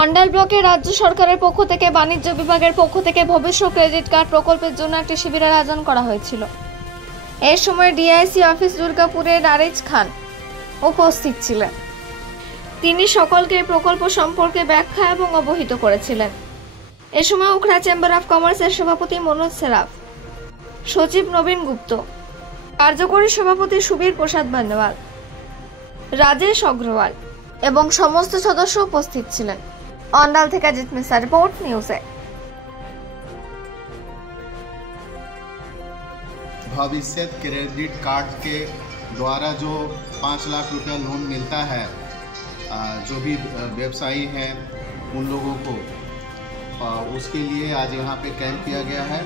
অন্ডাল ব্লকে রাজ্য সরকারের পক্ষ থেকে বাণিজ্য বিভাগের পক্ষ থেকে ভবিষ্য ক্রেডিট কার্ড প্রকল্পের জন্য একটি শিবিরের আয়োজন করা হয়েছিল। এই সময় ডিআইসি অফিস দুর্গাপুরের আরিজ খান উপস্থিত ছিলেন। তিনি সকলকে প্রকল্প সম্পর্কে ব্যাখ্যা এবং অবহিত করেছিলেন। এ সময় উখড়া চেম্বার অফ কমার্সের সভাপতি মনোজ সেরাফ, সচিব নবীন গুপ্ত, কার্যকরী সভাপতি সুবীর প্রসাদ বর্ণওয়াল, রাজেশ অগ্রওয়াল এবং সমস্ত সদস্য উপস্থিত ছিলেন। অন্ডাল থেকে জিত মিশ্রা রিপোর্ট নিউজে। भविष्य क्रेडिट कार्ड के द्वारा जो 5 लाख रुपया लोन मिलता है, जो भी व्यवसायी हैं उन लोगों को, उसके लिए आज यहाँ पे कैंप किया गया है।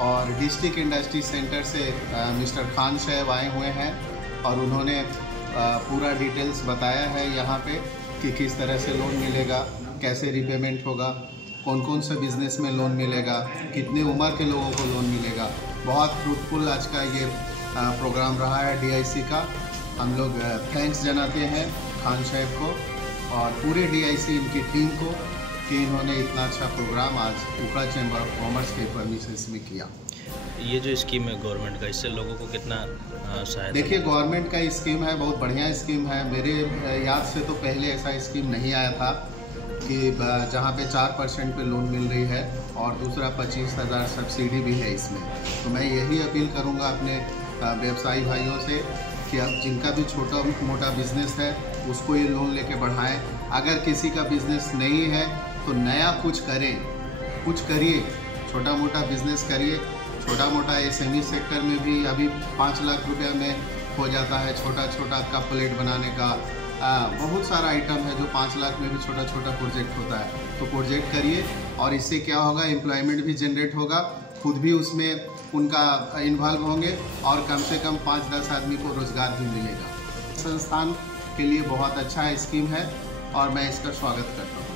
और डिस्ट्रिक्ट इंडस्ट्री सेंटर से मिस्टर खान साहब आए हुए हैं और उन्होंने पूरा डिटेल्स बताया है यहाँ पे कि किस तरह से लोन मिलेगा, कैसे रिपेमेंट होगा, कौन कौन से बिज़नेस में लोन मिलेगा, कितने उम्र के लोगों को लोन मिलेगा। बहुत फ्रूटफुल आज का ये प्रोग्राम रहा है डीआईसी का। हम लोग थैंक्स जनाते हैं खान साहब को और पूरे डीआईसी इनकी टीम को कि इन्होंने इतना अच्छा प्रोग्राम आज उखड़ा चैम्बर ऑफ कॉमर्स के परमिशंस में किया। ये जो स्कीम है गवर्नमेंट का, इससे लोगों को कितना सहायता? देखिए, गवर्नमेंट का स्कीम है, बहुत बढ़िया स्कीम है। मेरे याद से तो पहले ऐसा स्कीम नहीं आया था कि जहाँ पे 4% पे लोन मिल रही है और दूसरा 25,000 सब्सिडी भी है इसमें। तो मैं यही अपील करूँगा अपने व्यवसायी भाइयों से कि अब जिनका भी छोटा मोटा बिजनेस है उसको ये लोन लेके बढ़ाएं। अगर किसी का बिजनेस नहीं है तो नया कुछ करें, कुछ करिए, छोटा मोटा बिजनेस करिए। छोटा मोटा एसएमई सेक्टर में भी अभी 5 लाख रुपया में हो जाता है। छोटा छोटा कप प्लेट बनाने का बहुत सारा आइटम है जो 5 लाख में भी छोटा छोटा प्रोजेक्ट होता है। तो प्रोजेक्ट करिए और इससे क्या होगा, एम्प्लॉयमेंट भी जनरेट होगा, खुद भी उसमें उनका इन्वॉल्व होंगे और कम से कम 5-10 आदमी को रोज़गार भी मिलेगा। संस्थान के लिए बहुत अच्छा स्कीम है और मैं इसका स्वागत करता हूँ।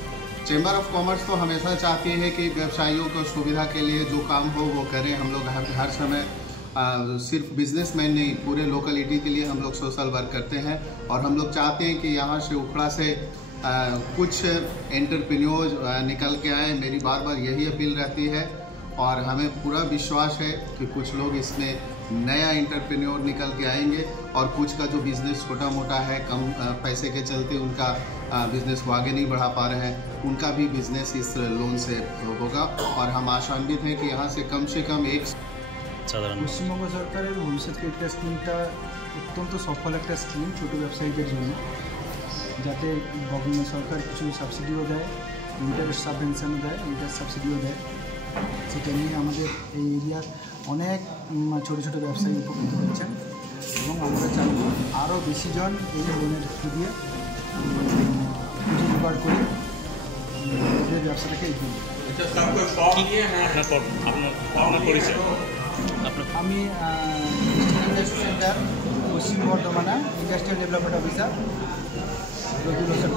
चैम्बर ऑफ कॉमर्स तो हमेशा चाहती है कि व्यवसायियों को सुविधा के लिए जो काम हो वो करें। हम लोग हर समय सिर्फ बिजनेसमैन नहीं, पूरे लोकेलिटी के लिए हम लोग सोशल वर्क करते हैं और हम लोग चाहते हैं कि यहाँ से उखड़ा से कुछ एंटरप्रेन्योर्स निकल के आए। मेरी बार बार यही अपील रहती है और हमें पूरा विश्वास है कि कुछ लोग इसमें नया एंटरप्रेन्योर निकल के आएंगे और कुछ का जो बिज़नेस छोटा मोटा है, कम पैसे के चलते उनका बिज़नेस को आगे नहीं बढ़ा पा रहे हैं, उनका भी बिज़नेस इस लोन से होगा। और हम आशान्वित हैं कि यहाँ से कम एक পশ্চিমবঙ্গ সরকারের ভবিষ্যৎ ক্রেডিট স্কিমটা অত্যন্ত সফল একটা স্কিম ছোটো ব্যবসায়ীদের জন্য, যাতে সরকার কিছু সাবসিডিও দেয়, ইন্টারেস্ট সাবভেনশনও দেয়, ইন্টারেস্ট সাবসিডিও দেয়। সেটা নিয়ে আমাদের এই এরিয়ার অনেক ছোটো ছোটো ব্যবসায়ী উপকৃত হচ্ছেন এবং আমরা চাইব আরও বেশি জন এই লোনের থ্রু দিয়ে পুঁজি জোগাড় করে ওদের ব্যবসাটাকে এগিয়ে দেবে। আমি ইন্ডাস্ট্রি সেন্টার পশ্চিম বর্ধমানা industrial development officer Rabiul Hossain.